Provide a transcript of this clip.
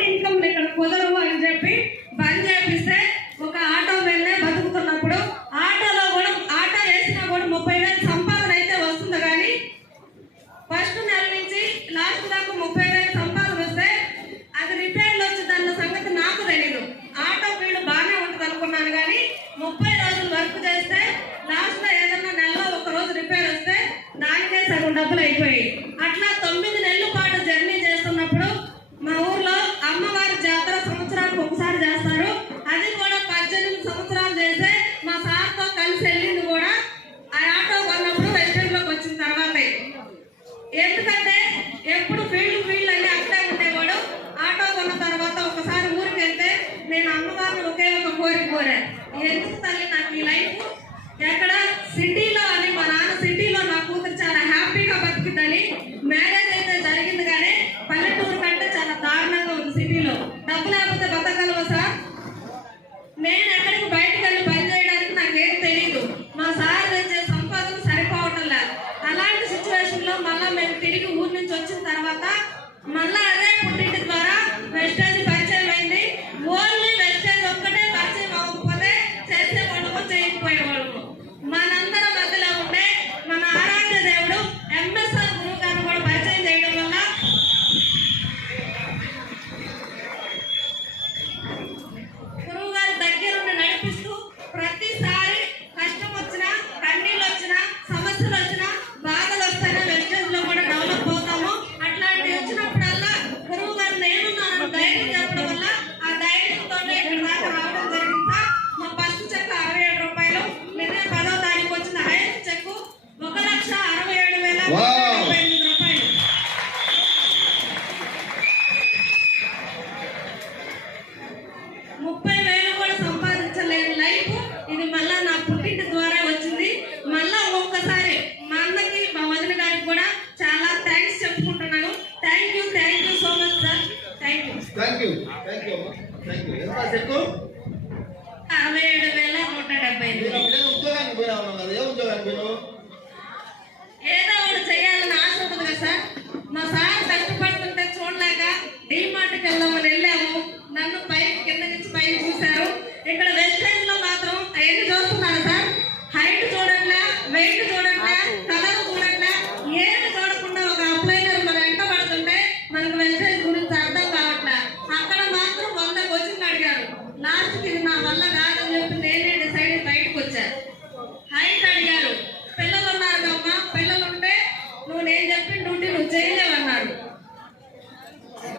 Government income ఇక్కడ కుదరవు అని చెప్పి బంద్ చేపిస్తే ఒక ఆటో వెళ్ళే బతుకుతున్నప్పుడు ఆటోలో కూడా ఆటో వేసినా కూడా 30,000 సంపాదన అయితే వస్తుంది. కానీ ఫస్ట్ నెల నుంచి లాస్ట్ దాకా 30,000 సంపాదన వస్తే అది రిపేర్లు వచ్చిందన్న సంగతి నాకు తెలియదు. ఆటో ఫీల్డ్ బాగానే ఉంటుంది అనుకున్నాను. కానీ 30 రోజులు వర్క్ చేస్తే లాస్ట్ లో ఏదన్నా నెలలో ఒక రోజు రిపేర్ వస్తే దానికే సగం డబ్బులు అయిపోయాయి. అట్లా 9 నెలల పాటు జర్నీ చేస్తున్నప్పుడు మా ఊర్లో అమ్మవారి జాతర సంవత్సరానికి ఒకసారి చేస్తారు. అది కూడా 18 సంవత్సరాలు చేస్తే మా సార్తో కలిసి వెళ్ళింది కూడా ఆ ఆటో కొన్నప్పుడు వెస్టర్న్ లోకి వచ్చిన తర్వాతే. ఎందుకంటే ఎప్పుడు ఫీల్డ్ అని అక్కడే ఉండేవాడు. ఆటో కొన్న తర్వాత ఒకసారి ఊరికి వెళ్తే నేను అమ్మవారిని ఒకే ఒక కోరా, ఎందుకు తల్లి నాకు ఈ లైఫ్ ఎక్కడ సిటీలో అని, మా నాన్న సిటీలో నా కూతురు చాలా హ్యాపీగా బతికిందని. మ్యారేజ్ అయితే జరిగింది కానీ పల్లెటూరు కంటే చాలా దారుణంగా ఉంది సిటీలో. డబ్బు లేకపోతే బతకగలవా సార్? నేను ఎక్కడికి బయటకు వెళ్ళి పని చేయడానికి నాకేం తెలియదు. మా సార్ తెచ్చే సంపాదన సరిపోవటం లేదు. అలాంటి సిచ్యువేషన్ లో మళ్ళీ మేము తిరిగి ఊరి నుంచి వచ్చిన తర్వాత మళ్ళీ అదే పుట్టింటి ద్వారా వెస్టేజ్ పరిచయం అయింది. ఓన్లీ వెస్టేజ్ ఒక్కటే పరిచయం అవ్వకపోతే చేసేవాళ్ళము చేయకపోయేవాళ్ళము. మనందరం మధ్యలో ఉండే మన ఆరాధ్య దేవుడు ఎంఎస్ఆర్ గురువు గారిని కూడా పరిచయం చేయడం వల్ల గురువు గారి దగ్గరుండి నడిపిస్తూ ప్రతిసారి కష్టం వచ్చినా, కన్నీళ్ళు వచ్చినా, సమస్యలు వచ్చినా, బాధలు వస్తేనే వెస్టేజ్ లో కూడా డెవలప్ అవుతాము. అట్లాంటివి వచ్చినప్పుడల్లా గురువు గారు నేనున్నాను ధైర్యం చెప్పడం వల్ల ఆ ధైర్యంతోనే ఇక్కడ దాకా రావడం జరిగింది సార్. మా ఫస్ట్ చెక్ 67 రూపాయలు. నిన్న 10వ తారీఖు వచ్చిన హైయెస్ట్ చెక్ 1,67,148 రూపాయలు. 30,000 కూడా సంపాదించలేని లైఫ్ ఇది. మళ్ళా నా పుట్టింటి ద్వారా వచ్చింది. మళ్ళా ఒక్కసారి మా అన్నకి, మా వదిన గారికి కూడా చాలా థ్యాంక్స్ చెప్పుకుంటున్నాను. Thank you so much sir. Thank you. ఎంత చెక్కు?